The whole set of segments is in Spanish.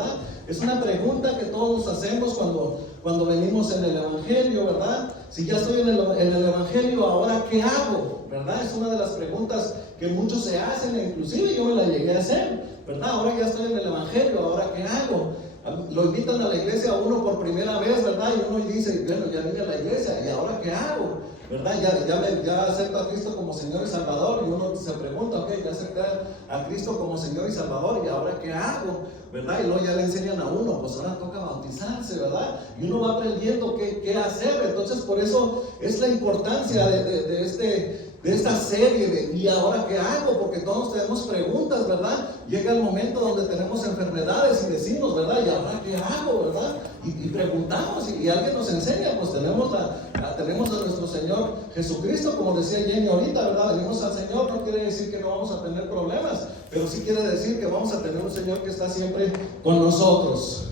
¿verdad? Es una pregunta que todos nos hacemos cuando venimos en el Evangelio, ¿verdad? Si ya estoy en el Evangelio, ¿ahora qué hago? ¿Verdad? Es una de las preguntas que muchos se hacen, e inclusive yo me la llegué a hacer, ¿verdad? Ahora ya estoy en el Evangelio, ¿ahora qué hago? Lo invitan a la iglesia a uno por primera vez, ¿verdad? Y uno dice, bueno, ya vine a la iglesia, ¿y ahora qué hago? ¿Verdad? Ya acepto a Cristo como Señor y Salvador, y uno se pregunta, ok, ya acepté a Cristo como Señor y Salvador, ¿y ahora qué hado? ¿Verdad? Y luego ya le enseñan a uno, pues ahora toca bautizarse, ¿verdad? Y uno va aprendiendo qué hacer. Entonces, por eso es la importancia de esta serie ¿y ahora qué hago? Porque todos tenemos preguntas, ¿verdad? Llega el momento donde tenemos enfermedades y decimos, ¿verdad? ¿Y ahora qué hago? ¿Verdad? Y preguntamos y alguien nos enseña, pues tenemos a nuestro Señor Jesucristo, como decía Jenny ahorita, ¿verdad? Venimos al Señor, no quiere decir que no vamos a tener problemas, pero sí quiere decir que vamos a tener un Señor que está siempre con nosotros.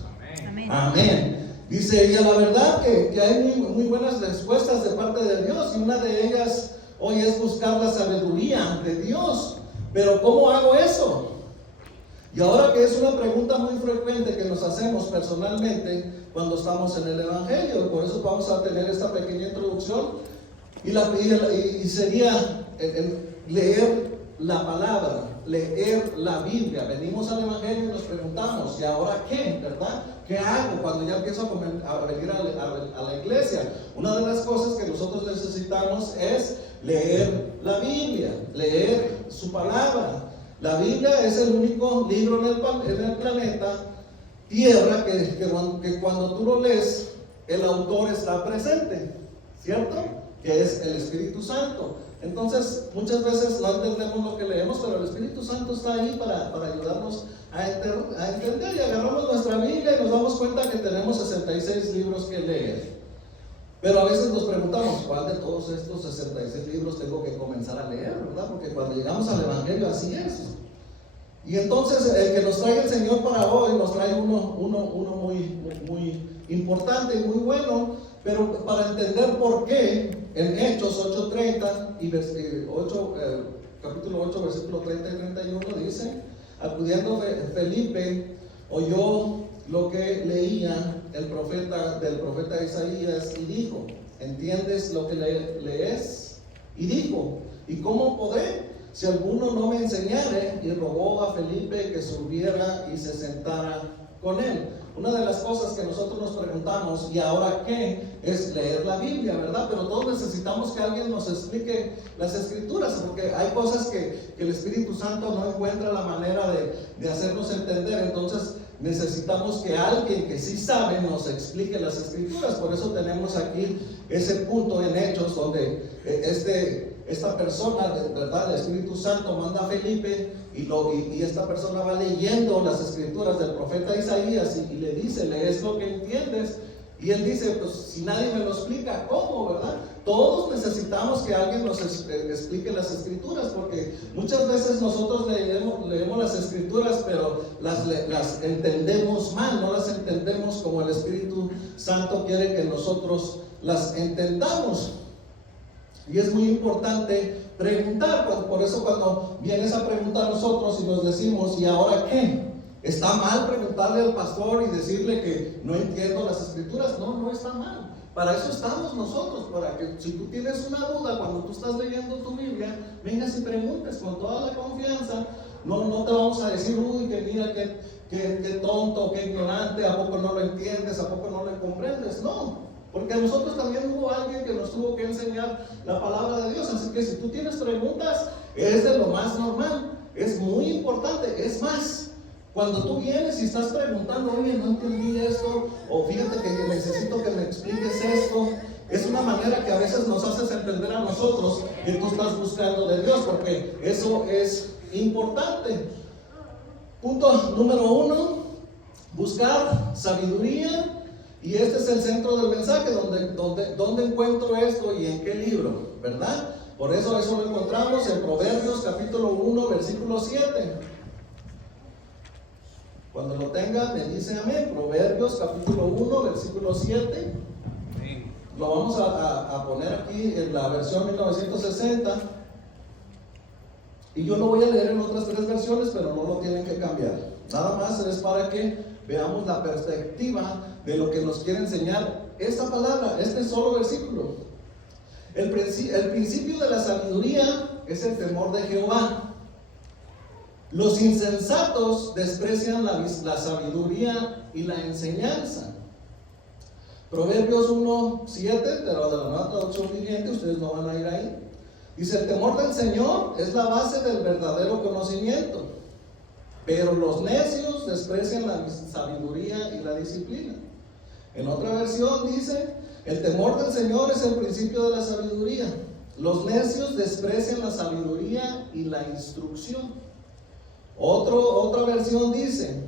Amén. Amén. Dice ella, la verdad que hay muy buenas respuestas de parte de Dios, y una de ellas hoy es buscar la sabiduría de Dios. Pero ¿cómo hago eso? Y ahora que es una pregunta muy frecuente que nos hacemos personalmente cuando estamos en el Evangelio, y por eso vamos a tener esta pequeña introducción, y sería leer la palabra, leer la Biblia. Venimos al Evangelio y nos preguntamos, ¿y ahora qué? ¿Verdad? ¿Qué hago cuando ya empiezo a venir a la iglesia? Una de las cosas que nosotros necesitamos es leer la Biblia, leer su palabra. La Biblia es el único libro en el planeta Tierra que cuando tú lo lees, el autor está presente, ¿cierto? Que es el Espíritu Santo. Entonces, muchas veces no entendemos lo que leemos, pero el Espíritu Santo está ahí para ayudarnos a entender, y agarramos nuestra Biblia y nos damos cuenta que tenemos 66 libros que leer. Pero a veces nos preguntamos, ¿cuál de todos estos 66 libros tengo que comenzar a leer? ¿Verdad? Porque cuando llegamos al Evangelio así es. Y entonces el que nos trae el Señor para hoy nos trae uno muy importante y muy bueno, pero para entender por qué, en Hechos 8:30 y capítulo 8, versículo 30 y 31 dice, acudiendo Felipe, oyó lo que leía del profeta Isaías y dijo, ¿entiendes lo que lees? Y dijo, ¿y cómo podré si alguno no me enseñare? Y rogó a Felipe que subiera y se sentara con él. Una de las cosas que nosotros nos preguntamos, ¿y ahora qué? Es leer la Biblia, ¿verdad? Pero todos necesitamos que alguien nos explique las Escrituras, porque hay cosas que el Espíritu Santo no encuentra la manera de hacernos entender. Entonces necesitamos que alguien que sí sabe nos explique las Escrituras. Por eso tenemos aquí ese punto en Hechos donde esta persona, ¿verdad? El Espíritu Santo manda a Felipe y esta persona va leyendo las Escrituras del profeta Isaías y le dice, ¿lees lo que entiendes? Y él dice, pues si nadie me lo explica, ¿cómo? ¿Verdad? Todos necesitamos que alguien nos explique las Escrituras, porque muchas veces nosotros leemos las Escrituras, pero las entendemos mal, no las entendemos como el Espíritu Santo quiere que nosotros las entendamos. Y es muy importante preguntar. Por eso cuando viene esa pregunta a nosotros y nos decimos, ¿y ahora qué? ¿Está mal preguntarle al pastor y decirle que no entiendo las Escrituras? No está mal. Para eso estamos nosotros, para que si tú tienes una duda cuando tú estás leyendo tu Biblia, vengas y preguntes con toda la confianza. No te vamos a decir, uy, que mira, que tonto, que ignorante, ¿a poco no lo entiendes? ¿A poco no lo comprendes? No. Porque a nosotros también hubo alguien que nos tuvo que enseñar la palabra de Dios. Así que si tú tienes preguntas, es de lo más normal. Es muy importante. Es más, cuando tú vienes y estás preguntando, oye, no entendí esto, o fíjate que necesito que me expliques esto, es una manera que a veces nos haces entender a nosotros que tú estás buscando de Dios, porque eso es importante. Punto número 1, buscar sabiduría. Y este es el centro del mensaje, donde encuentro esto y en qué libro, ¿verdad? Por eso lo encontramos en Proverbios capítulo 1, versículo 7. Cuando lo tengan, me dice amén. Proverbios capítulo 1, versículo 7. Lo vamos a poner aquí en la versión 1960. Y yo lo voy a leer en otras 3 versiones, pero no lo tienen que cambiar. Nada más es para que veamos la perspectiva de lo que nos quiere enseñar esta palabra, este solo versículo. El principio de la sabiduría es el temor de Jehová. Los insensatos desprecian la sabiduría y la enseñanza. Proverbios 1:7, pero de la Nueva Traducción Viviente, ustedes no van a ir ahí. Dice: el temor del Señor es la base del verdadero conocimiento, pero los necios desprecian la sabiduría y la disciplina. En otra versión dice: el temor del Señor es el principio de la sabiduría. Los necios desprecian la sabiduría y la instrucción. Otra versión dice: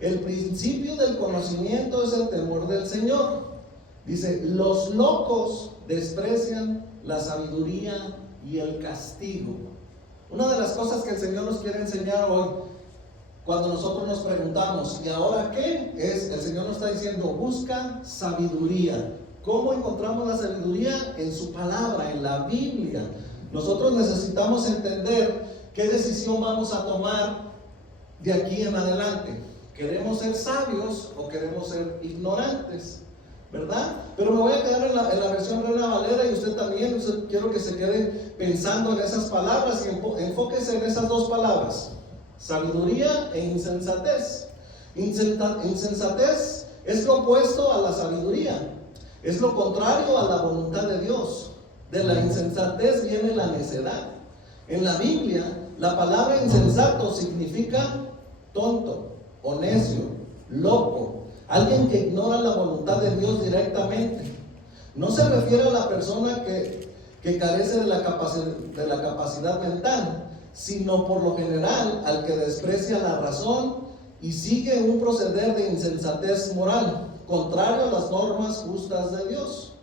el principio del conocimiento es el temor del Señor. Dice: los locos desprecian la sabiduría y el castigo. Una de las cosas que el Señor nos quiere enseñar hoy, cuando nosotros nos preguntamos ¿y ahora qué? El Señor nos está diciendo: busca sabiduría. ¿Cómo encontramos la sabiduría? En su palabra, en la Biblia. Nosotros necesitamos entender qué decisión vamos a tomar de aquí en adelante. ¿Queremos ser sabios o queremos ser ignorantes? ¿Verdad? Pero me voy a quedar en la versión Reina Valera, y usted también. Quiero que se quede pensando en esas palabras y enfóquese en esas dos palabras: sabiduría e insensatez. Insensatez es lo opuesto a la sabiduría, es lo contrario a la voluntad de Dios. De la insensatez viene la necedad. En la Biblia, la palabra insensato significa tonto o necio, loco, alguien que ignora la voluntad de Dios directamente. No se refiere a la persona que carece de la capacidad mental, sino por lo general al que desprecia la razón y sigue un proceder de insensatez moral, contrario a las normas justas de Dios.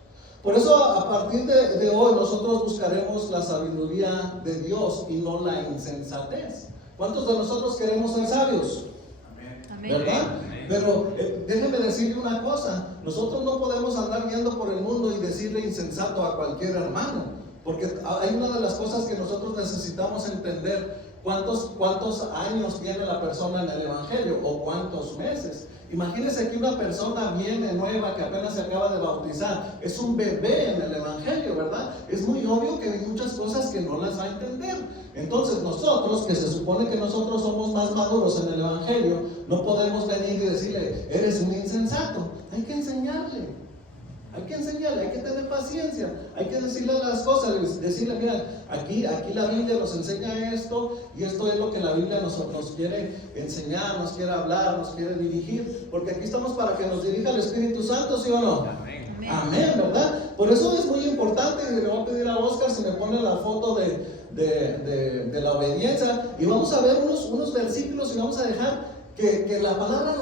Por eso a partir de hoy nosotros buscaremos la sabiduría de Dios y no la insensatez. ¿Cuántos de nosotros queremos ser sabios? Amén. ¿Verdad? Amén. Pero déjenme decirle una cosa: nosotros no podemos andar yendo por el mundo y decirle insensato a cualquier hermano, porque hay una de las cosas que nosotros necesitamos entender: cuántos años tiene la persona en el Evangelio o cuántos meses. Imagínense que una persona viene nueva, que apenas se acaba de bautizar, es un bebé en el Evangelio, ¿verdad? Es muy obvio que hay muchas cosas que no las va a entender. Entonces nosotros, que se supone que nosotros somos más maduros en el Evangelio, no podemos venir y decirle: eres un insensato. Hay que enseñarle. Hay que tener paciencia, hay que decirle las cosas, decirle: mira, aquí la Biblia nos enseña esto, y esto es lo que la Biblia nos quiere enseñar, nos quiere hablar, nos quiere dirigir, porque aquí estamos para que nos dirija el Espíritu Santo, ¿sí o no? Amén. Amén, ¿verdad? Por eso es muy importante, y le voy a pedir a Oscar si me pone la foto de la obediencia, y vamos a ver unos versículos, y vamos a dejar que la palabra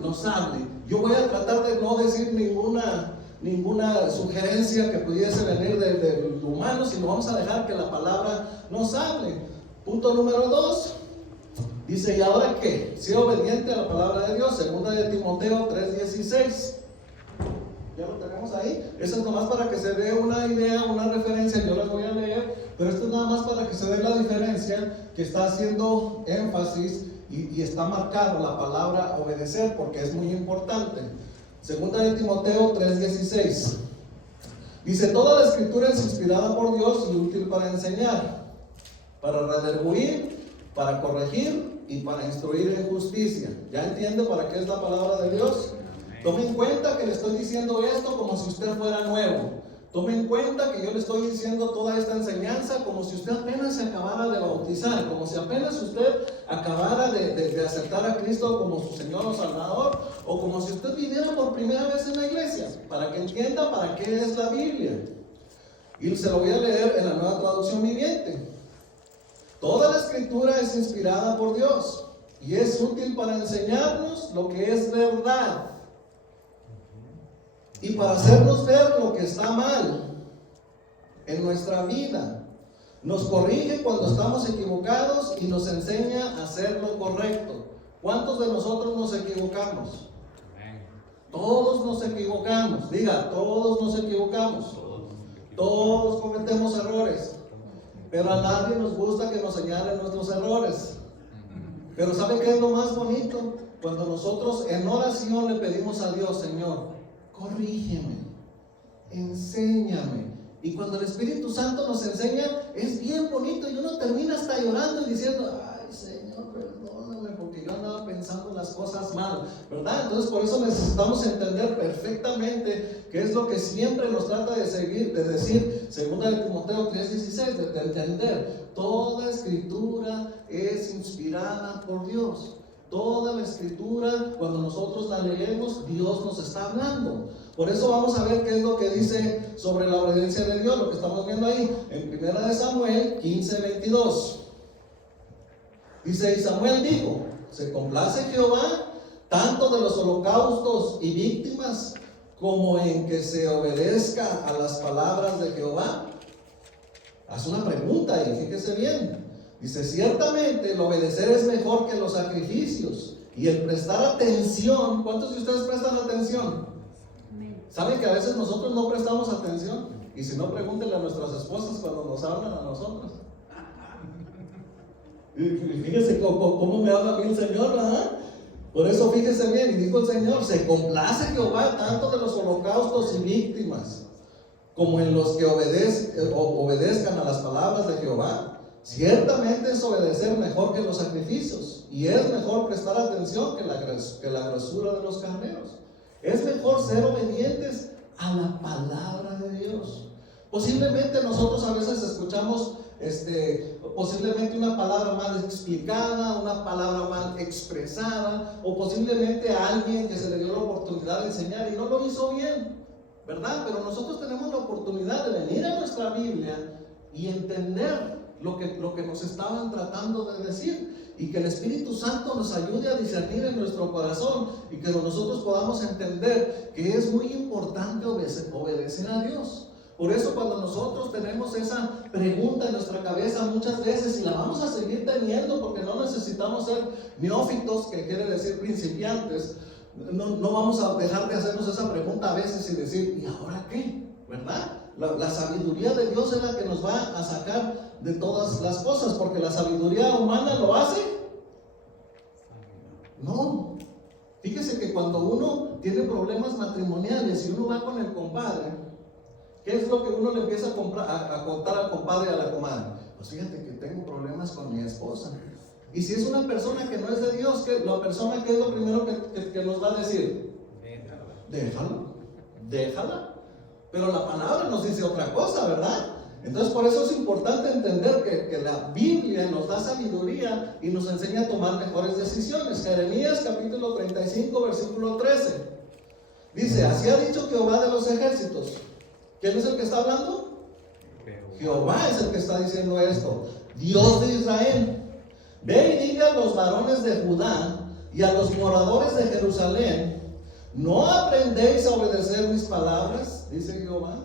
nos hable. Yo voy a tratar de no decir ninguna sugerencia que pudiese venir del humano, sino vamos a dejar que la palabra nos hable. Punto número 2, dice: ¿y ahora qué? Sé obediente a la palabra de Dios. Segunda de Timoteo 3:16. Ya lo tenemos ahí. Eso es nomás para que se dé una idea, una referencia. Yo las voy a leer, pero esto es nada más para que se dé la diferencia, que está haciendo énfasis y está marcado la palabra obedecer, porque es muy importante. Segunda de Timoteo 3:16. Dice: toda la escritura es inspirada por Dios y útil para enseñar, para redarguir, para corregir y para instruir en justicia. ¿Ya entiende para qué es la palabra de Dios? Tome en cuenta que le estoy diciendo esto como si usted fuera nuevo. Tome en cuenta que yo le estoy diciendo toda esta enseñanza como si usted apenas se acabara de bautizar, como si apenas usted acabara de aceptar a Cristo como su Señor o Salvador, o como si usted viniera por primera vez en la iglesia, para que entienda para qué es la Biblia. Y se lo voy a leer en la Nueva Traducción Viviente. Toda la escritura es inspirada por Dios y es útil para enseñarnos lo que es verdad y para hacernos ver lo que está mal en nuestra vida. Nos corrige cuando estamos equivocados y nos enseña a hacer lo correcto. ¿Cuántos de nosotros nos equivocamos? Todos nos equivocamos. Diga: todos nos equivocamos. Todos cometemos errores, pero a nadie nos gusta que nos señalen nuestros errores. Pero ¿sabe qué es lo más bonito? Cuando nosotros en oración le pedimos a Dios, Señor, corrígeme, enséñame. Y cuando el Espíritu Santo nos enseña, es bien bonito y uno termina hasta llorando y diciendo, ay Señor, perdóname porque yo andaba pensando en las cosas mal, ¿verdad? Entonces por eso necesitamos entender perfectamente qué es lo que siempre nos trata de decir, 2 Timoteo 3:16, de entender, toda escritura es inspirada por Dios. Toda la escritura, cuando nosotros la leemos, Dios nos está hablando. Por eso vamos a ver qué es lo que dice sobre la obediencia de Dios, lo que estamos viendo ahí, en 1 Samuel 15:22. Dice, y Samuel dijo, se complace Jehová tanto de los holocaustos y víctimas como en que se obedezca a las palabras de Jehová. Haz una pregunta y fíjese bien. Dice, ciertamente el obedecer es mejor que los sacrificios y el prestar atención. ¿Cuántos de ustedes prestan atención? ¿Saben que a veces nosotros no prestamos atención? Y si no, pregúntenle a nuestras esposas cuando nos hablan a nosotros. Y fíjese cómo me habla a mí el Señor, ¿verdad? Por eso fíjese bien, y dijo el Señor, se complace Jehová tanto de los holocaustos y víctimas como en los que obedezcan a las palabras de Jehová. Ciertamente es obedecer mejor que los sacrificios, y es mejor prestar atención que la grosura de los carneros. Es mejor ser obedientes a la palabra de Dios. Posiblemente nosotros a veces escuchamos posiblemente una palabra mal explicada, una palabra mal expresada, o posiblemente a alguien que se le dio la oportunidad de enseñar y no lo hizo bien, ¿verdad? Pero nosotros tenemos la oportunidad de venir a nuestra Biblia y entender lo que nos estaban tratando de decir, y que el Espíritu Santo nos ayude a discernir en nuestro corazón y que nosotros podamos entender que es muy importante obedecer a Dios. Por eso cuando nosotros tenemos esa pregunta en nuestra cabeza muchas veces, y la vamos a seguir teniendo porque no necesitamos ser neófitos, que quiere decir principiantes, no vamos a dejar de hacernos esa pregunta a veces y decir, ¿y ahora qué? ¿Verdad? La sabiduría de Dios es la que nos va a sacar de todas las cosas, porque la sabiduría humana lo hace. No. Fíjese que cuando uno tiene problemas matrimoniales y uno va con el compadre, ¿qué es lo que uno le empieza a contar al compadre y a la comadre? Pues fíjate que tengo problemas con mi esposa. Y si es una persona que no es de Dios, la persona, ¿qué es lo primero que nos va a decir? Déjala. Pero la palabra nos dice otra cosa, ¿verdad? Entonces por eso es importante entender que la Biblia nos da sabiduría y nos enseña a tomar mejores decisiones. Jeremías capítulo 35 versículo 13 dice, así ha dicho Jehová de los ejércitos. ¿Quién es el que está hablando? Jehová es el que está diciendo esto, Dios de Israel. Ve y diga a los varones de Judá y a los moradores de Jerusalén, ¿no aprendéis a obedecer mis palabras? Dice Jehová.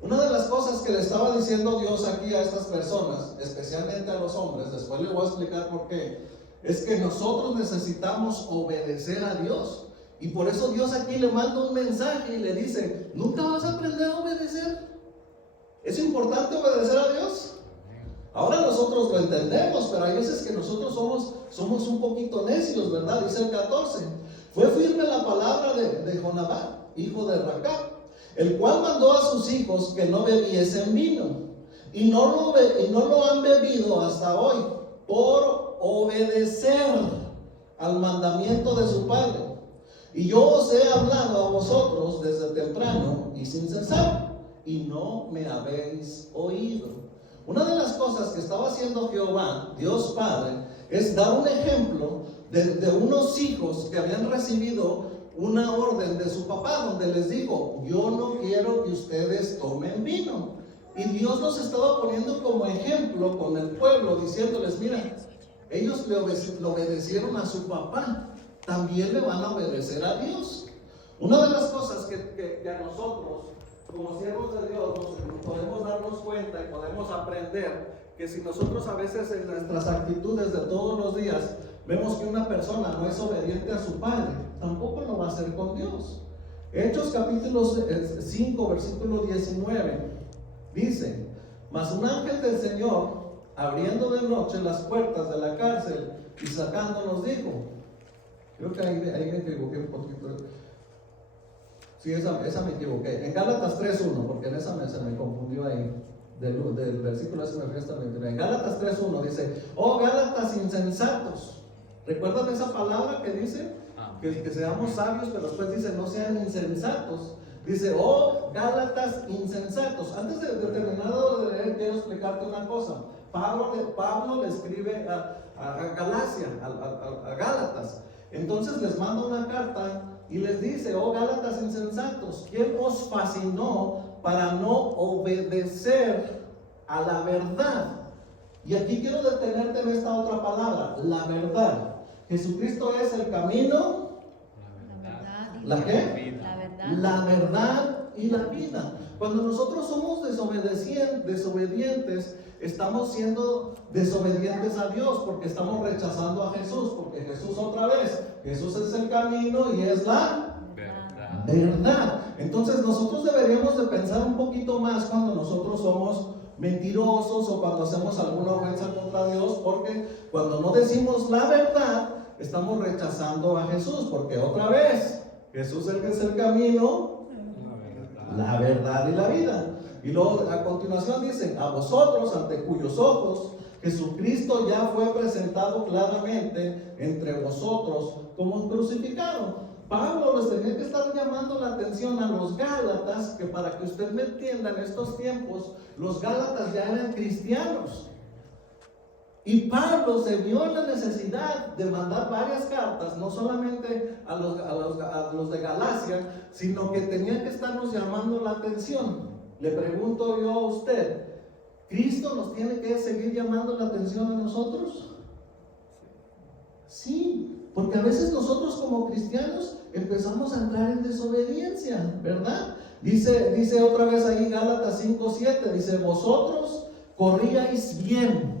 Una de las cosas que le estaba diciendo Dios aquí a estas personas, especialmente a los hombres, después le voy a explicar por qué, es que nosotros necesitamos obedecer a Dios. Y por eso Dios aquí le manda un mensaje y le dice, ¿nunca vas a aprender a obedecer? ¿Es importante obedecer a Dios? Ahora nosotros lo entendemos, pero hay veces que nosotros somos un poquito necios, ¿verdad? Dice el 14, fue firme la palabra de Jonadab, hijo de Racab, el cual mandó a sus hijos que no bebiesen vino, y no lo han bebido hasta hoy, por obedecer al mandamiento de su padre. Y yo os he hablado a vosotros desde temprano y sin cesar, y no me habéis oído. Una de las cosas que estaba haciendo Jehová, Dios Padre, es dar un ejemplo de unos hijos que habían recibido una orden de su papá, donde les dijo, yo no quiero que ustedes tomen vino. Y Dios los estaba poniendo como ejemplo con el pueblo, diciéndoles, mira, ellos le obedecieron a su papá, también le van a obedecer a Dios. Una de las cosas que a nosotros, como siervos de Dios, podemos darnos cuenta y podemos aprender, que si nosotros a veces en nuestras actitudes de todos los días vemos que una persona no es obediente a su padre, tampoco lo va a hacer con Dios. Hechos capítulo 5 versículo 19 dice, mas un ángel del Señor, abriendo de noche las puertas de la cárcel y sacándonos dijo. Creo que ahí me equivoqué un poquito. Sí, esa me equivoqué. En Gálatas 3.1, porque en esa se me confundió ahí. Del versículo ese me fui hasta el 29. En Gálatas 3.1 dice: oh Gálatas insensatos. ¿Recuerdan esa palabra que dice? Que seamos sabios, pero después dice: no sean insensatos. Dice: oh Gálatas insensatos. Antes de terminar de leer, quiero explicarte una cosa. Pablo le escribe a Galacia, a Gálatas. Entonces les manda una carta y les dice: oh Gálatas insensatos, ¿quién os fascinó para no obedecer a la verdad? Y aquí quiero detenerte en esta otra palabra, la verdad. Jesucristo es el camino, ¿la qué? La verdad y la vida. Cuando nosotros somos desobedientes, estamos siendo desobedientes a Dios, porque estamos rechazando a Jesús, porque Jesús, otra vez, Jesús es el camino y es la verdad. Entonces nosotros deberíamos de pensar un poquito más cuando nosotros somos mentirosos o cuando hacemos alguna ofensa contra Dios, porque cuando no decimos la verdad, estamos rechazando a Jesús, porque otra vez, Jesús es el camino, la verdad y la vida. Y luego a continuación dice: a vosotros, ante cuyos ojos Jesucristo ya fue presentado claramente entre vosotros como crucificado. Pablo les tenía que estar llamando la atención a los Gálatas, que para que usted me entienda, en estos tiempos los Gálatas ya eran cristianos. Y Pablo se vio en la necesidad de mandar varias cartas, no solamente a los de Galacia, sino que tenía que estarnos llamando la atención. Le pregunto yo a usted: ¿Cristo nos tiene que seguir llamando la atención a nosotros? Sí, porque a veces nosotros como cristianos empezamos a entrar en desobediencia, ¿verdad? Dice otra vez ahí Gálatas 5:7, dice: vosotros corríais bien.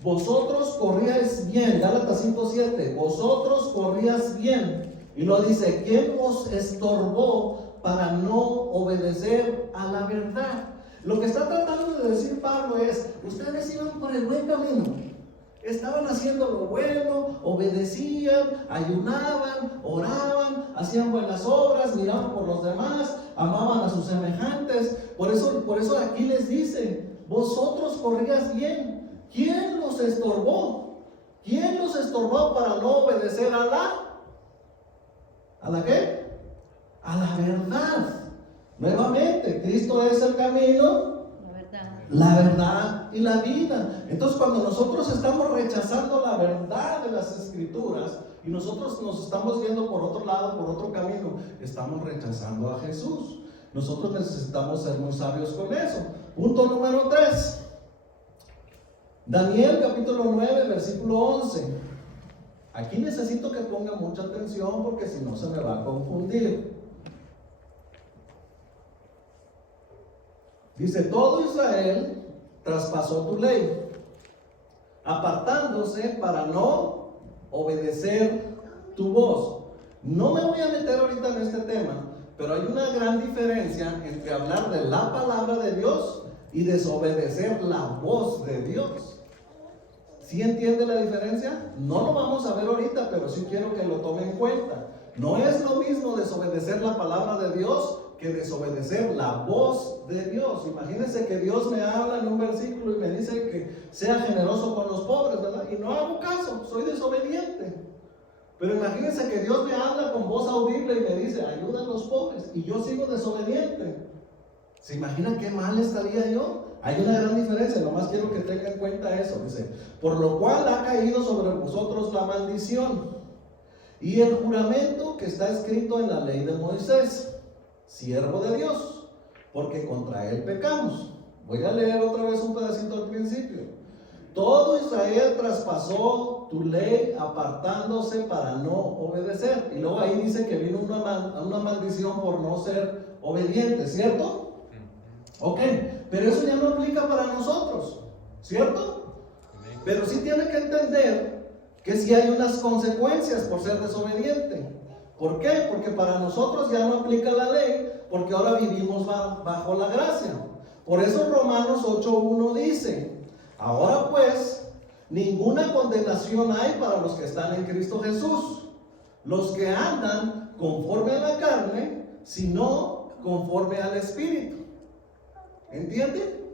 Vosotros corríais bien. Gálatas 5:7, vosotros corríais bien. Y lo dice: ¿quién os estorbó para no obedecer a la verdad? Lo que está tratando de decir Pablo es: ustedes iban por el buen camino, estaban haciendo lo bueno, obedecían, ayunaban, oraban, hacían buenas obras, miraban por los demás, amaban a sus semejantes. Por eso aquí les dice: vosotros corríais bien. ¿Quién los estorbó? ¿Quién los estorbó para no obedecer a la qué? A la verdad. Nuevamente, Cristo es el camino, la verdad y la vida. Entonces, cuando nosotros estamos rechazando la verdad de las Escrituras y nosotros nos estamos yendo por otro lado, por otro camino, estamos rechazando a Jesús. Nosotros necesitamos ser muy sabios con eso. Punto número 3. Daniel capítulo 9, versículo 11. Aquí necesito que pongan mucha atención, porque si no se me va a confundir. Dice: todo Israel traspasó tu ley, apartándose para no obedecer tu voz. No me voy a meter ahorita en este tema, pero hay una gran diferencia entre hablar de la palabra de Dios y desobedecer la voz de Dios. ¿Sí entiende la diferencia? No lo vamos a ver ahorita, pero sí quiero que lo tome en cuenta. No es lo mismo desobedecer la palabra de Dios que desobedecer la voz de Dios. Imagínense que Dios me habla en un versículo y me dice que sea generoso con los pobres, ¿verdad? Y no hago caso, soy desobediente. Pero imagínense que Dios me habla con voz audible y me dice: ayuda a los pobres, y yo sigo desobediente. ¿Se imaginan qué mal estaría yo? Hay una gran diferencia, nomás quiero que tengan en cuenta eso. Dice: por lo cual ha caído sobre vosotros la maldición y el juramento que está escrito en la ley de Moisés, siervo de Dios, porque contra él pecamos. Voy a leer otra vez un pedacito al principio. Todo Israel traspasó tu ley, apartándose para no obedecer. Y luego ahí dice que vino una maldición por no ser obediente, ¿cierto? Ok, pero eso ya no aplica para nosotros, ¿cierto? Pero sí tiene que entender que sí hay unas consecuencias por ser desobediente. ¿Por qué? Porque para nosotros ya no aplica la ley, porque ahora vivimos bajo la gracia. Por eso Romanos 8:1 dice: ahora pues, ninguna condenación hay para los que están en Cristo Jesús, los que andan conforme a la carne, sino conforme al Espíritu. ¿Entienden?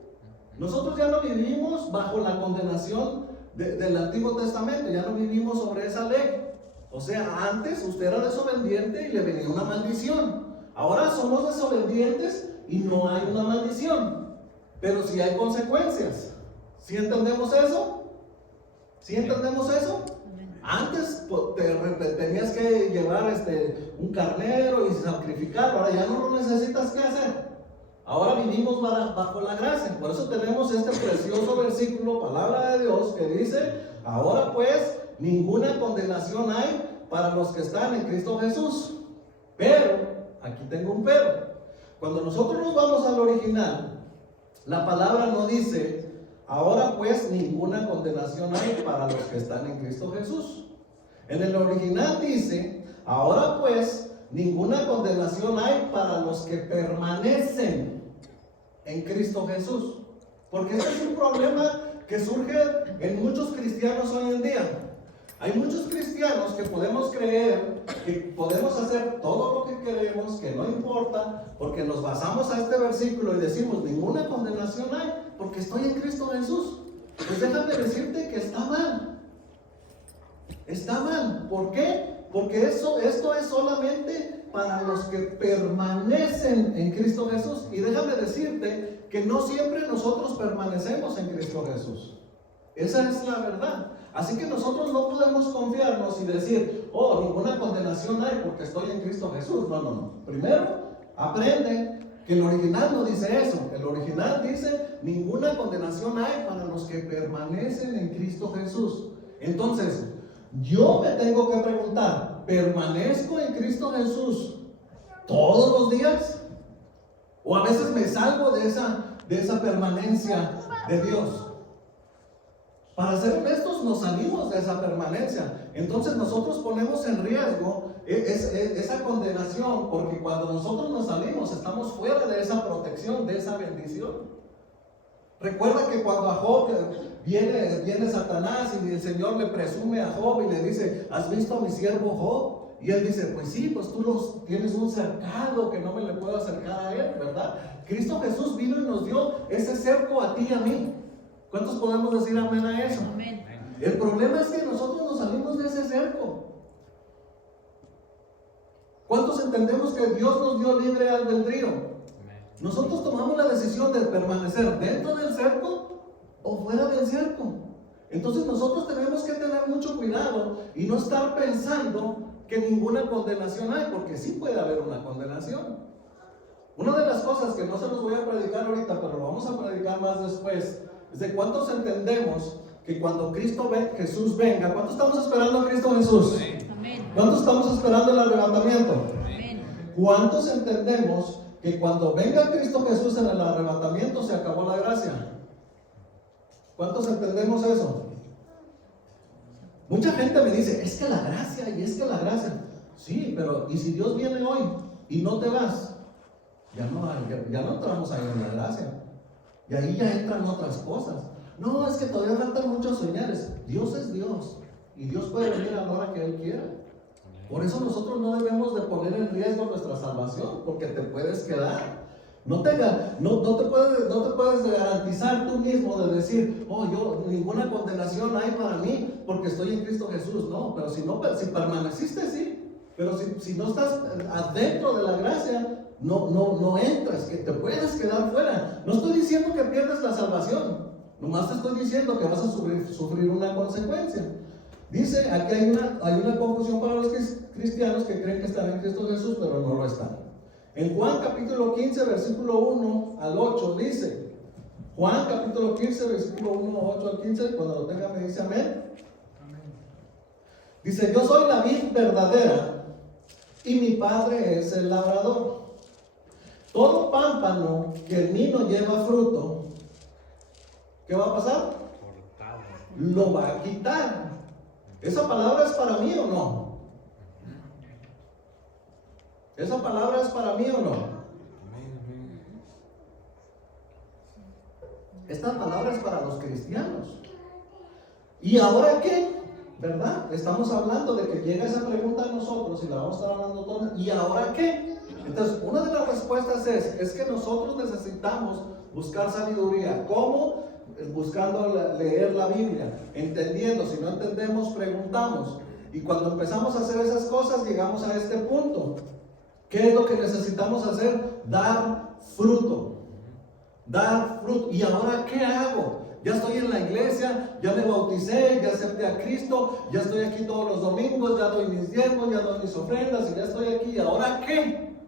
Nosotros ya no vivimos bajo la condenación del Antiguo Testamento, ya no vivimos sobre esa ley. O sea, antes usted era desobediente y le venía una maldición. Ahora somos desobedientes y no hay una maldición, pero sí hay consecuencias. ¿Sí entendemos eso? ¿Sí entendemos eso? Antes tenías que llevar un carnero y sacrificarlo. Ahora ya no lo necesitas. ¿Qué hacer? Ahora vivimos bajo la gracia. Por eso tenemos este precioso versículo, palabra de Dios, que dice: ahora pues ninguna condenación hay para los que están en Cristo Jesús. Pero, aquí tengo un pero. Cuando nosotros nos vamos al original, la palabra no dice: ahora pues ninguna condenación hay para los que están en Cristo Jesús. En el original dice: ahora pues ninguna condenación hay para los que permanecen en Cristo Jesús. Porque este es un problema que surge en muchos cristianos hoy en día. Hay muchos cristianos que podemos creer que podemos hacer todo lo que queremos, que no importa, porque nos basamos a este versículo y decimos: ninguna condenación hay porque estoy en Cristo Jesús. Pues déjame decirte que está mal. Está mal. ¿Por qué? Porque esto es solamente para los que permanecen en Cristo Jesús. Y déjame decirte que no siempre nosotros permanecemos en Cristo Jesús. Esa es la verdad. Así que nosotros no podemos confiarnos y decir: oh, ninguna condenación hay porque estoy en Cristo Jesús. No. Primero, aprende que el original no dice eso. El original dice: ninguna condenación hay para los que permanecen en Cristo Jesús. Entonces, yo me tengo que preguntar: ¿permanezco en Cristo Jesús todos los días? ¿O a veces me salgo de esa permanencia de Dios? Para ser honestos, nos salimos de esa permanencia. Entonces nosotros ponemos en riesgo esa condenación, porque cuando nosotros nos salimos, estamos fuera de esa protección, de esa bendición. Recuerda que cuando a Job viene Satanás y el Señor le presume a Job y le dice: ¿has visto a mi siervo Job? Y él dice: pues sí, pues tú tienes un cercado que no me le puedo acercar a él, ¿verdad? Cristo Jesús vino y nos dio ese cerco a ti y a mí. ¿Cuántos podemos decir amén a eso? Amén. El problema es que nosotros nos salimos de ese cerco. ¿Cuántos entendemos que Dios nos dio libre albedrío? Nosotros tomamos la decisión de permanecer dentro del cerco o fuera del cerco. Entonces nosotros tenemos que tener mucho cuidado y no estar pensando que ninguna condenación hay, porque sí puede haber una condenación. Una de las cosas que no se los voy a predicar ahorita, pero lo vamos a predicar más después, es de cuántos entendemos que cuando Jesús venga. ¿Cuántos estamos esperando a Cristo Jesús? Amén. ¿Cuántos estamos esperando el arrebatamiento? Amén. ¿Cuántos entendemos que cuando venga Cristo Jesús en el arrebatamiento se acabó la gracia? ¿Cuántos entendemos eso? Mucha gente me dice: es que la gracia, y es que la gracia. Sí, pero ¿y si Dios viene hoy y no te vas? Ya no entramos ahí en la gracia. Y ahí ya entran otras cosas. No, es que todavía faltan muchos señales. Dios es Dios y Dios puede venir a la hora que Él quiera. Por eso nosotros no debemos de poner en riesgo nuestra salvación, porque te puedes quedar. No te puedes garantizar tú mismo de decir: oh, ninguna condenación hay para mí porque estoy en Cristo Jesús. No, pero si permaneciste, sí. Pero si no estás adentro de la gracia, no entras, que te puedes quedar fuera. No estoy diciendo que pierdes la salvación, nomás te estoy diciendo que vas a sufrir una consecuencia. Dice, aquí hay una confusión para los cristianos que creen que están en Cristo Jesús, pero no lo están. En Juan capítulo 15, versículo 1 al 8 dice, Juan capítulo 15, versículo 1, 8 al 15, cuando lo tenga me dice amén. Dice: yo soy la vid verdadera y mi Padre es el labrador. Todo pámpano que en mí no lleva fruto, ¿qué va a pasar? Lo va a quitar. ¿Esa palabra es para mí o no? ¿Esa palabra es para mí o no? Esta palabra es para los cristianos. ¿Y ahora qué? ¿Verdad? Estamos hablando de que llega esa pregunta a nosotros y la vamos a estar hablando todos. ¿Y ahora qué? Entonces, una de las respuestas es que nosotros necesitamos buscar sabiduría. ¿Cómo? Buscando leer la Biblia, entendiendo. Si no entendemos, preguntamos. Y cuando empezamos a hacer esas cosas, llegamos a este punto. ¿Qué es lo que necesitamos hacer? Dar fruto. Dar fruto. ¿Y ahora qué hago? Ya estoy en la iglesia, ya me bauticé, ya acepté a Cristo, ya estoy aquí todos los domingos, ya doy mis diezmos, ya doy mis ofrendas y ya estoy aquí. ¿Y ahora qué?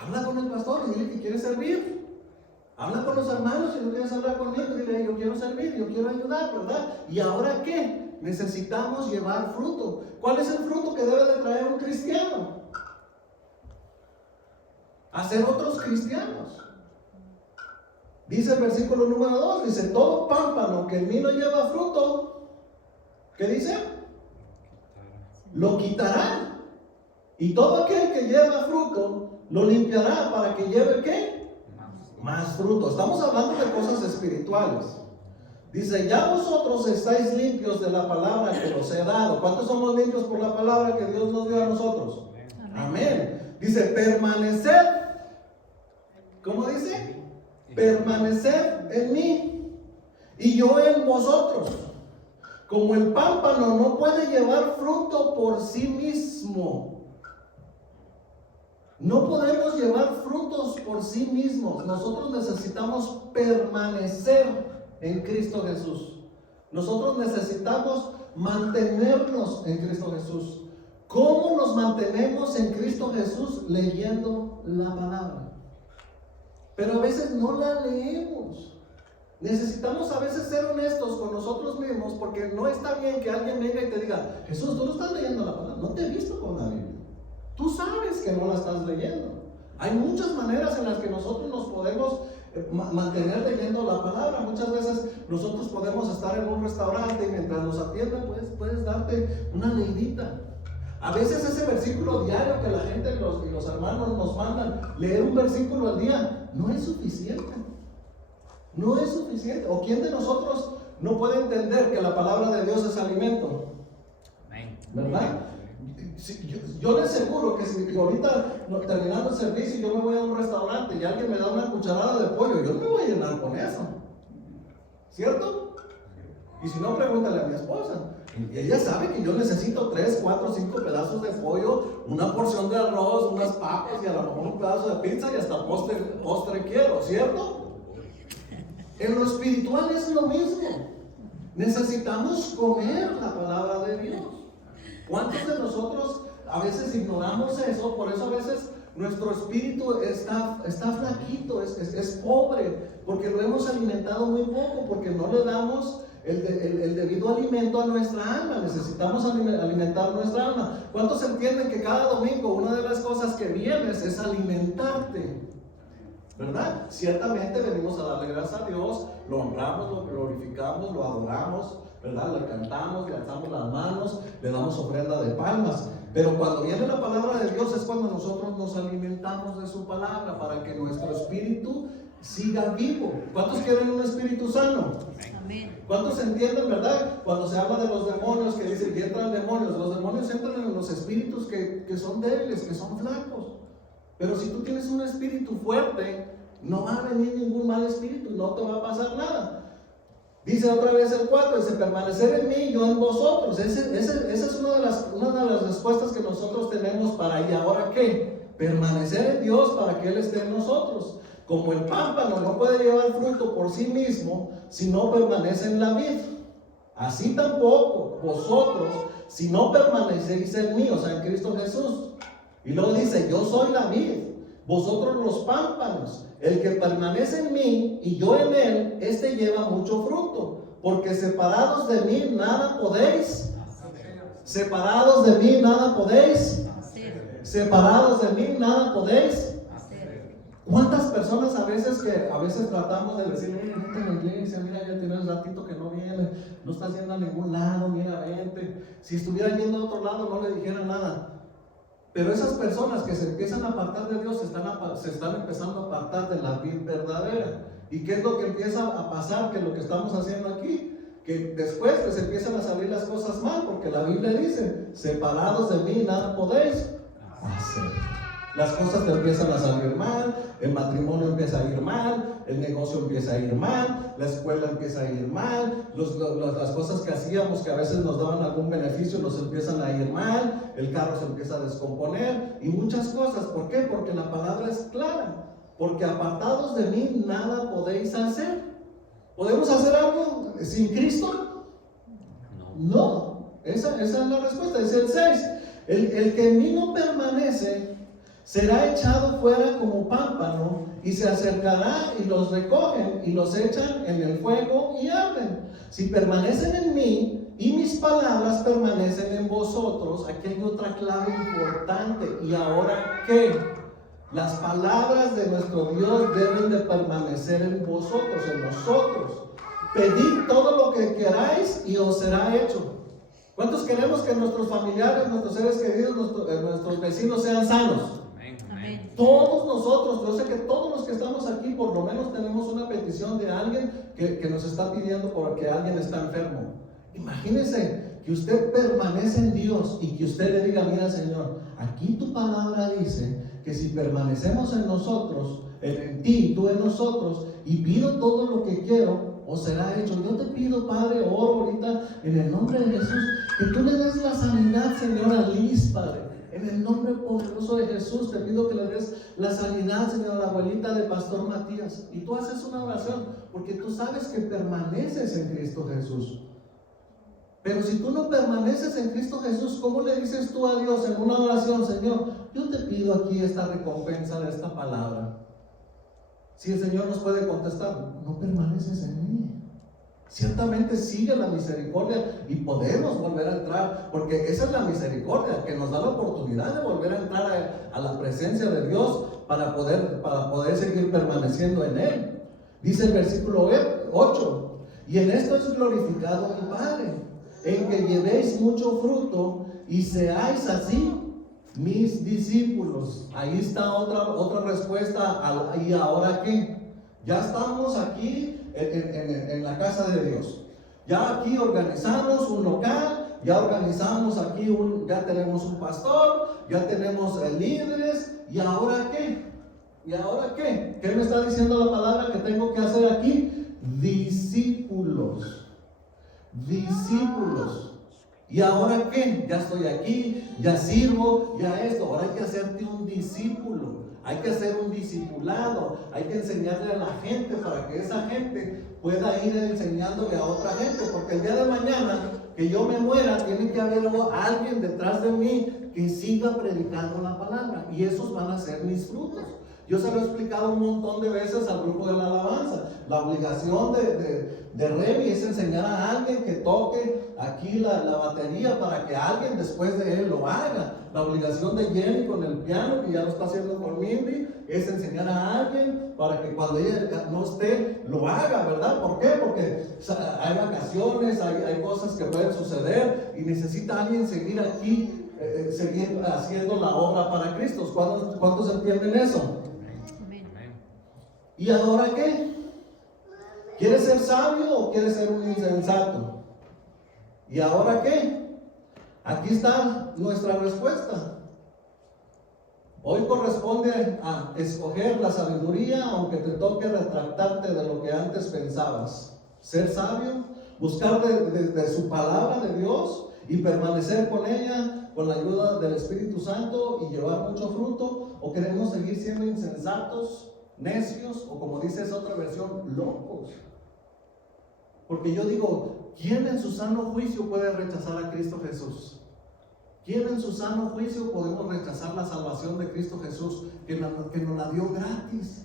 Habla con el pastor y dile que quiere servir. Habla con los hermanos si no quieres hablar conmigo, dile, yo quiero servir, yo quiero ayudar, ¿verdad? ¿Y ahora qué? Necesitamos llevar fruto. ¿Cuál es el fruto que debe de traer un cristiano? Hacer otros cristianos. Dice el versículo número 2, dice, todo pámpano que en mí no lleva fruto, ¿qué dice? Lo quitará. Y todo aquel que lleva fruto, lo limpiará para que lleve ¿qué? Más fruto. Estamos hablando de cosas espirituales. Dice, ya vosotros estáis limpios de la palabra que os he dado. ¿Cuántos somos limpios por la palabra que Dios nos dio a nosotros? Amén. Dice, permaneced. ¿Cómo dice? Permaneced en mí y yo en vosotros. Como el pámpano no puede llevar fruto por sí mismo. No podemos llevar frutos por sí mismos. Nosotros necesitamos permanecer en Cristo Jesús. Nosotros necesitamos mantenernos en Cristo Jesús. ¿Cómo nos mantenemos en Cristo Jesús? Leyendo la palabra. Pero a veces no la leemos. Necesitamos a veces ser honestos con nosotros mismos, porque no está bien que alguien venga y te diga, Jesús, tú no estás leyendo la palabra, no te he visto con la Biblia. Tú sabes que no la estás leyendo. Hay muchas maneras en las que nosotros nos podemos mantener leyendo la palabra. Muchas veces nosotros podemos estar en un restaurante y mientras nos atienden puedes darte una leidita. A veces ese versículo diario que la gente y los hermanos nos mandan, leer un versículo al día, no es suficiente. No es suficiente. ¿O quién de nosotros no puede entender que la palabra de Dios es alimento? ¿Verdad? Yo les aseguro que si ahorita terminando el servicio yo me voy a un restaurante y alguien me da una cucharada de pollo, yo no me voy a llenar con eso. ¿Cierto? Y si no, pregúntale a mi esposa. Ella sabe que yo necesito 3, 4, 5 pedazos de pollo, una porción de arroz, unas papas y a lo mejor un pedazo de pizza y hasta postre quiero, ¿cierto? En lo espiritual es lo mismo. Necesitamos comer la palabra de Dios. ¿Cuántos de nosotros a veces ignoramos eso? Por eso a veces nuestro espíritu está flaquito, es pobre, porque lo hemos alimentado muy poco, porque no le damos el debido alimento a nuestra alma. Necesitamos alimentar nuestra alma. ¿Cuántos entienden que cada domingo una de las cosas que vienes es alimentarte? ¿Verdad? Ciertamente venimos a darle gracias a Dios, lo honramos, lo glorificamos, lo adoramos, ¿verdad? Le cantamos, le alzamos las manos, le damos ofrenda de palmas. Pero cuando viene la palabra de Dios es cuando nosotros nos alimentamos de su palabra para que nuestro espíritu siga vivo. ¿Cuántos quieren un espíritu sano? Amén. ¿Cuántos entienden, verdad? Cuando se habla de los demonios, que dicen que entran demonios, los demonios entran en los espíritus que son débiles, que son flacos. Pero si tú tienes un espíritu fuerte, no va a venir ningún mal espíritu, no te va a pasar nada. Dice otra vez el 4, dice, permanecer en mí y yo en vosotros. Esa es una de las respuestas que nosotros tenemos para, ¿y ahora qué? Permanecer en Dios para que Él esté en nosotros. Como el pámpano no puede llevar fruto por sí mismo si no permanece en la vid, así tampoco vosotros si no permanecéis en mí, o sea en Cristo Jesús. Y luego dice, yo soy la vid, vosotros los pámpanos. El que permanece en mí y yo en él, este lleva mucho fruto, porque separados de mí nada podéis. Separados de mí nada podéis. Separados de mí nada podéis. ¿Cuántas personas a veces tratamos de decir, mira, vente a la iglesia, mira, ya tienes ratito que no viene, no estás yendo a ningún lado, mira, vente. Si estuviera yendo a otro lado no le dijera nada. Pero esas personas que se empiezan a apartar de Dios se están empezando a apartar de la vida verdadera. ¿Y qué es lo que empieza a pasar? Que lo que estamos haciendo aquí, que después les empiezan a salir las cosas mal, porque la Biblia dice, separados de mí nada podéis hacer. Las cosas te empiezan a salir mal, el matrimonio empieza a ir mal, el negocio empieza a ir mal, la escuela empieza a ir mal, las cosas que hacíamos que a veces nos daban algún beneficio nos empiezan a ir mal, el carro se empieza a descomponer y muchas cosas. ¿Por qué? Porque la palabra es clara, porque apartados de mí nada podéis hacer. ¿Podemos hacer algo sin Cristo? No. Esa es la respuesta. Dice el 6, el que en mí no permanece será echado fuera como pámpano, y se acercará y los recogen y los echan en el fuego y arden. Si permanecen en mí y mis palabras permanecen en vosotros. Aquí hay otra clave importante. ¿Y ahora qué? Las palabras de nuestro Dios deben de permanecer en vosotros, en nosotros. Pedid todo lo que queráis y os será hecho. ¿Cuántos queremos que nuestros familiares, nuestros seres queridos, nuestros vecinos sean sanos? Amén. Todos nosotros, yo sé que todos los que estamos aquí por lo menos tenemos una petición de alguien que nos está pidiendo porque alguien está enfermo. Imagínense que usted permanece en Dios y que usted le diga, mira Señor, aquí tu palabra dice que si permanecemos en nosotros, en ti y tú en nosotros, y pido todo lo que quiero, os será hecho. Yo te pido, Padre, oro ahorita en el nombre de Jesús, que tú le des la sanidad, Señor, a Liz, Padre. En el nombre poderoso de Jesús te pido que le des la sanidad, Señor, a la abuelita de Pastor Matías. Y tú haces una oración, porque tú sabes que permaneces en Cristo Jesús. Pero si tú no permaneces en Cristo Jesús, ¿cómo le dices tú a Dios en una oración? Señor, yo te pido aquí esta recompensa de esta palabra. Si el Señor nos puede contestar, no permaneces en mí. Ciertamente sigue la misericordia y podemos volver a entrar, porque esa es la misericordia que nos da la oportunidad de volver a entrar a la presencia de Dios para poder seguir permaneciendo en Él. Dice el versículo 8, y en esto es glorificado mi Padre, en que llevéis mucho fruto y seáis así mis discípulos. Ahí está otra respuesta. ¿Y ahora qué? Ya estamos aquí en la casa de Dios. Ya aquí organizamos un local, ya organizamos aquí ya tenemos un pastor, ya tenemos líderes. ¿Y ahora qué? ¿Y ahora qué? ¿Qué me está diciendo la palabra que tengo que hacer aquí? Discípulos. Discípulos. ¿Y ahora qué? Ya estoy aquí, ya sirvo, ya esto. Ahora hay que hacerte un discípulo. Hay que hacer un discipulado. Hay que enseñarle a la gente para que esa gente pueda ir enseñándole a otra gente. Porque el día de mañana que yo me muera, tiene que haber alguien detrás de mí que siga predicando la palabra. Y esos van a ser mis frutos. Yo se lo he explicado un montón de veces al grupo de la alabanza. La obligación de Remy es enseñar a alguien que toque aquí la batería para que alguien después de él lo haga. La obligación de Jenny con el piano, que ya lo está haciendo con Mindy, es enseñar a alguien para que cuando ella no esté, lo haga, ¿verdad? ¿Por qué? Porque hay vacaciones, hay cosas que pueden suceder y necesita alguien seguir aquí, seguir haciendo la obra para Cristo. ¿Cuántos entienden eso? ¿Y ahora qué? ¿Quieres ser sabio o quieres ser un insensato? ¿Y ahora qué? Aquí está nuestra respuesta. Hoy corresponde a escoger la sabiduría, aunque te toque retractarte de lo que antes pensabas. Ser sabio, buscar de su palabra de Dios y permanecer con ella, con la ayuda del Espíritu Santo y llevar mucho fruto. ¿O queremos seguir siendo insensatos, necios, o como dice esa otra versión, locos? Porque yo digo, ¿quién en su sano juicio puede rechazar a Cristo Jesús? ¿Quién en su sano juicio podemos rechazar la salvación de Cristo Jesús que nos la dio gratis?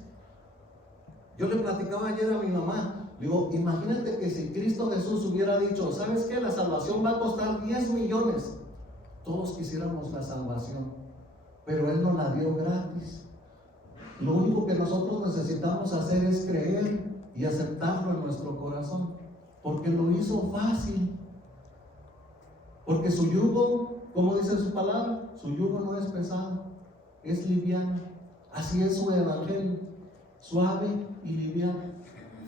Yo le platicaba ayer a mi mamá, digo, imagínate que si Cristo Jesús hubiera dicho, ¿sabes qué? La salvación va a costar 10 millones. Todos quisiéramos la salvación, pero Él nos la dio gratis. Lo único que nosotros necesitamos hacer es creer y aceptarlo en nuestro corazón, porque lo hizo fácil. Porque su yugo, como dice su palabra, su yugo no es pesado, es liviano. Así es su evangelio, suave y liviano,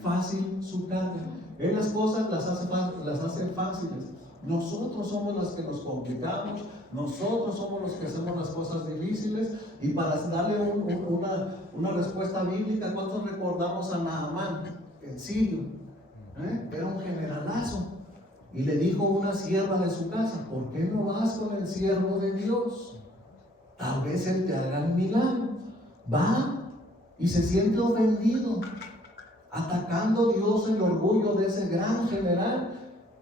fácil su carga. Él las cosas las hace fáciles. Nosotros somos los que nos complicamos, nosotros somos los que hacemos las cosas difíciles. Y para darle una respuesta bíblica, ¿cuántos recordamos a Naamán, el sirio? Era un generalazo. Y le dijo una sierva de su casa: ¿por qué no vas con el siervo de Dios? Tal vez él te haga un milagro. Va y se siente ofendido, atacando Dios el orgullo de ese gran general.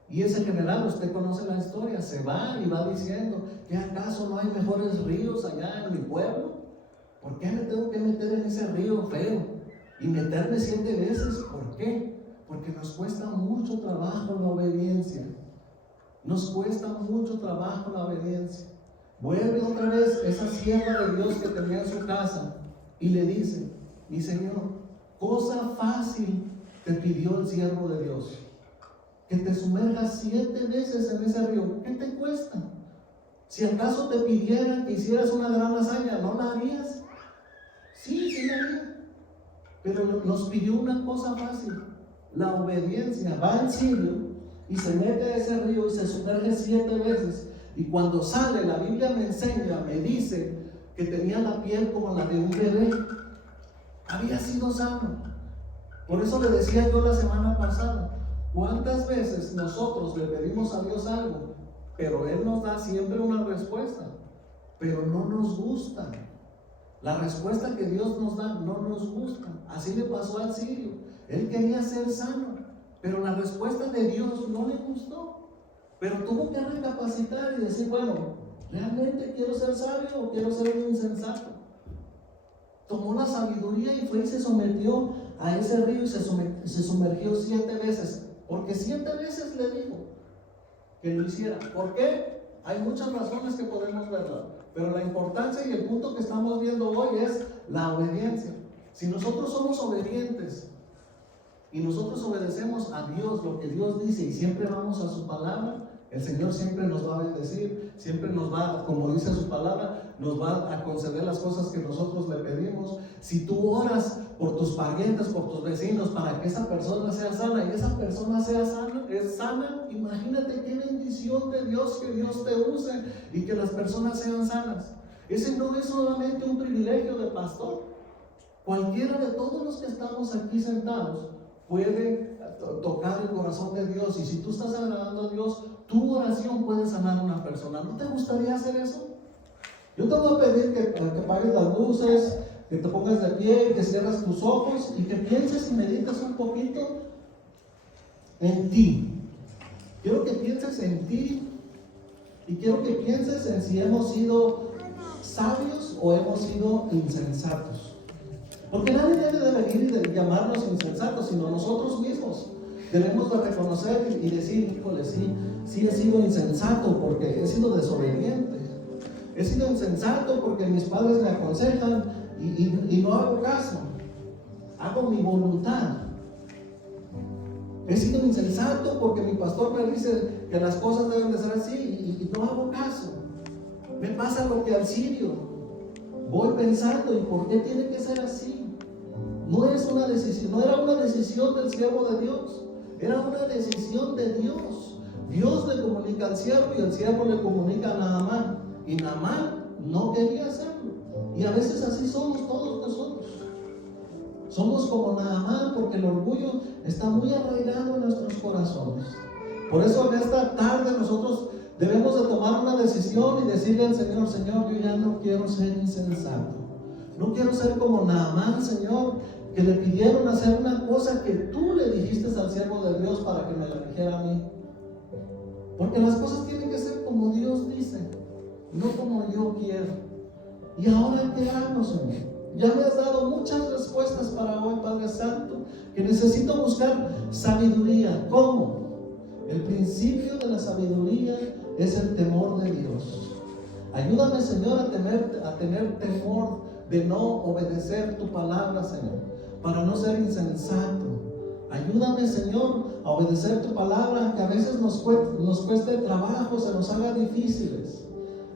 Y ese general, usted conoce la historia, se va y va diciendo: ¿qué acaso no hay mejores ríos allá en mi pueblo? ¿Por qué me tengo que meter en ese río feo? Y meterme 7 veces, ¿por qué? Porque nos cuesta mucho trabajo la obediencia. Nos cuesta mucho trabajo la obediencia. Vuelve otra vez esa sierva de Dios que tenía en su casa y le dice: mi Señor, cosa fácil te pidió el siervo de Dios, que te sumerjas 7 veces en ese río. ¿Qué te cuesta? Si acaso te pidieran que hicieras una gran hazaña, ¿no la harías? Sí, sí la haría. Pero nos pidió una cosa fácil, la obediencia. Va al sirio y se mete a ese río y se sumerge 7 veces. Y cuando sale, la Biblia me enseña, me dice que tenía la piel como la de un bebé. Había sido sano. Por eso le decía yo la semana pasada: ¿cuántas veces nosotros le pedimos a Dios algo, pero Él nos da siempre una respuesta, pero no nos gusta? La respuesta que Dios nos da no nos gusta. Así le pasó al sirio. Él quería ser sano, pero la respuesta de Dios no le gustó. Pero tuvo que recapacitar y decir: bueno, ¿realmente quiero ser sabio o quiero ser un insensato? Tomó la sabiduría y fue y se sometió a ese río y se sumergió 7 veces. Porque 7 veces le dijo que lo hiciera. ¿Por qué? Hay muchas razones que podemos verlo, pero la importancia y el punto que estamos viendo hoy es la obediencia. Si nosotros somos obedientes y nosotros obedecemos a Dios, lo que Dios dice, y siempre vamos a su palabra, el Señor siempre nos va a bendecir, siempre nos va, como dice su palabra, nos va a conceder las cosas que nosotros le pedimos. Si tú oras por tus parientes, por tus vecinos, para que esa persona sea sana, y esa persona sea sana, es sana, imagínate qué bendición de Dios, que Dios te use y que las personas sean sanas. Ese no es solamente un privilegio de pastor. Cualquiera de todos los que estamos aquí sentados puede tocar el corazón de Dios, y si tú estás agradando a Dios, tu oración puede sanar a una persona. ¿No te gustaría hacer eso? Yo te voy a pedir que apagues las luces, que te pongas de pie, que cierres tus ojos y que pienses y medites un poquito en ti. Quiero que pienses en ti y quiero que pienses en si hemos sido sabios o hemos sido insensatos. Porque nadie debe de venir y de llamarnos insensatos, sino nosotros mismos. Debemos de reconocer y decir: híjole, sí he sido insensato porque he sido desobediente. He sido insensato porque mis padres me aconsejan y no hago caso. Hago mi voluntad. He sido insensato porque mi pastor me dice que las cosas deben de ser así y no hago caso. Me pasa lo que al sirio. Voy pensando: ¿y por qué tiene que ser así? No es una decisión, no era una decisión del siervo de Dios, era una decisión de Dios. Dios le comunica al siervo y el siervo le comunica a Naamán, y Naamán no quería hacerlo. Y a veces así somos todos nosotros. Somos como Naamán porque el orgullo está muy arraigado en nuestros corazones. Por eso en esta tarde nosotros debemos de tomar una decisión y decirle al Señor: Señor, yo ya no quiero ser insensato. No quiero ser como Naamán, Señor, que le pidieron hacer una cosa que tú le dijiste al siervo de Dios para que me la dijera a mí. Porque las cosas tienen que ser como Dios dice, no como yo quiero. ¿Y ahora qué hago, Señor? Ya me has dado muchas respuestas para hoy, Padre Santo, que necesito buscar sabiduría. ¿Cómo? El principio de la sabiduría es el temor de Dios. Ayúdame, Señor, a tener temor de no obedecer tu palabra, Señor, para no ser insensato. Ayúdame, Señor, a obedecer tu palabra, que a veces nos cueste trabajo, se nos haga difíciles.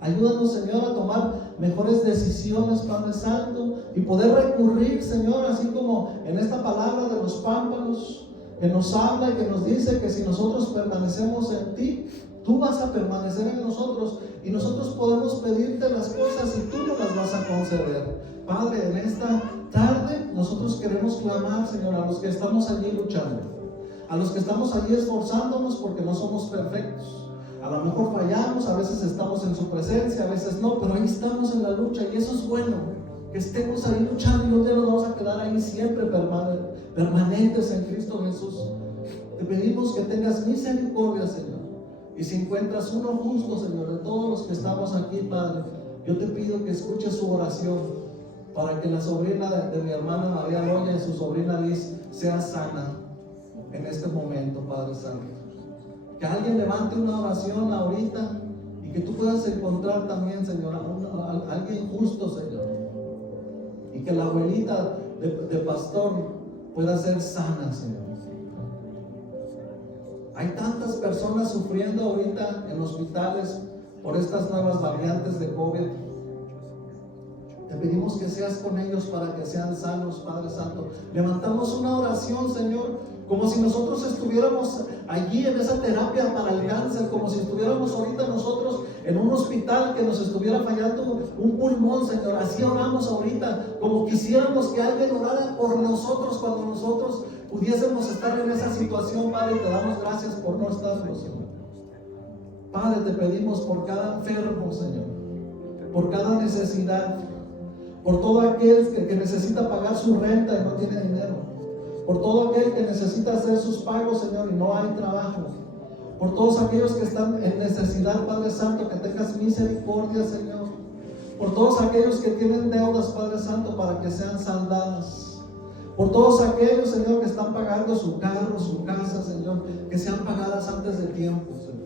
Ayúdanos, Señor, a tomar mejores decisiones, Padre Santo, y poder recurrir, Señor, así como en esta palabra de los pámpanos, que nos habla y que nos dice que si nosotros permanecemos en ti, tú vas a permanecer en nosotros y nosotros podemos pedirte las cosas y tú nos las vas a conceder. Padre, en esta tarde nosotros queremos clamar, Señor, a los que estamos allí luchando, a los que estamos allí esforzándonos porque no somos perfectos. A lo mejor fallamos, a veces estamos en su presencia, a veces no, pero ahí estamos en la lucha y eso es bueno, que estemos ahí luchando y un día nos vamos a quedar ahí siempre permanentes en Cristo Jesús. Te pedimos que tengas misericordia, Señor, y si encuentras uno justo, Señor, de todos los que estamos aquí, Padre, yo te pido que escuches su oración para que la sobrina de mi hermana María Loya y su sobrina Liz sea sana en este momento, Padre Santo. Que alguien levante una oración ahorita y que tú puedas encontrar también, Señor, a alguien justo, Señor, y que la abuelita de pastor pueda ser sana, Señor. Hay tantas personas sufriendo ahorita en hospitales por estas nuevas variantes de COVID. Te pedimos que seas con ellos para que sean sanos, Padre Santo. Levantamos una oración, Señor, como si nosotros estuviéramos allí en esa terapia para el cáncer, como si estuviéramos ahorita nosotros en un hospital que nos estuviera fallando un pulmón, Señor. Así oramos ahorita, como quisiéramos que alguien orara por nosotros cuando nosotros pudiésemos estar en esa situación, Padre, y te damos gracias por no estarlo, Señor. Padre, te pedimos por cada enfermo, Señor, por cada necesidad, por todo aquel que necesita pagar su renta y no tiene dinero, por todo aquel que necesita hacer sus pagos, Señor, y no hay trabajo, por todos aquellos que están en necesidad, Padre Santo, que tengas misericordia, Señor, por todos aquellos que tienen deudas, Padre Santo, para que sean saldadas, por todos aquellos, Señor, que están pagando su carro, su casa, Señor, que sean pagadas antes de tiempo, Señor.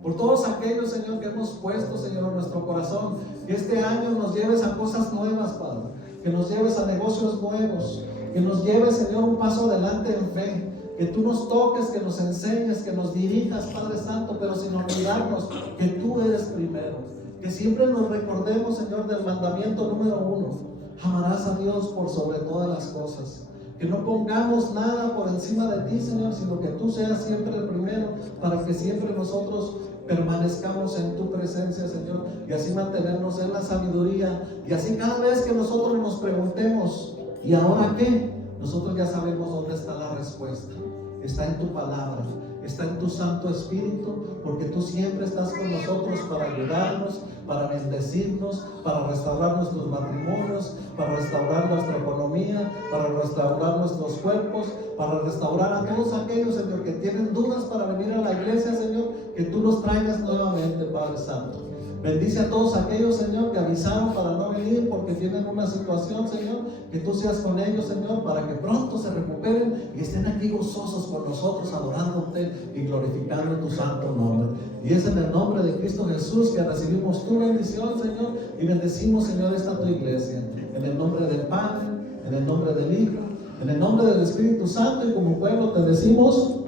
Por todos aquellos, Señor, que hemos puesto, Señor, en nuestro corazón, que este año nos lleves a cosas nuevas, Padre, que nos lleves a negocios nuevos, que nos lleves, Señor, un paso adelante en fe, que tú nos toques, que nos enseñes, que nos dirijas, Padre Santo, pero sin olvidarnos que tú eres primero, que siempre nos recordemos, Señor, del mandamiento número 1, amarás a Dios por sobre todas las cosas. Que no pongamos nada por encima de ti, Señor, sino que tú seas siempre el primero, para que siempre nosotros permanezcamos en tu presencia, Señor, y así mantenernos en la sabiduría, y así cada vez que nosotros nos preguntemos, ¿y ahora qué? Nosotros ya sabemos dónde está la respuesta. Está en tu palabra, está en tu Santo Espíritu, porque tú siempre estás con nosotros para ayudarnos, para bendecirnos, para restaurar nuestros matrimonios, para restaurar nuestra economía, para restaurar nuestros cuerpos, para restaurar a todos aquellos, Señor, que tienen dudas para venir a la iglesia, Señor, que tú los traigas nuevamente, Padre Santo. Bendice a todos aquellos, Señor, que avisaron para no venir porque tienen una situación, Señor, que tú seas con ellos, Señor, para que pronto se recuperen y estén aquí gozosos con nosotros, adorándote y glorificando tu santo nombre. Y es en el nombre de Cristo Jesús que recibimos tu bendición, Señor, y bendecimos, Señor, esta tu iglesia. En el nombre del Padre, en el nombre del Hijo, en el nombre del Espíritu Santo, y como pueblo te decimos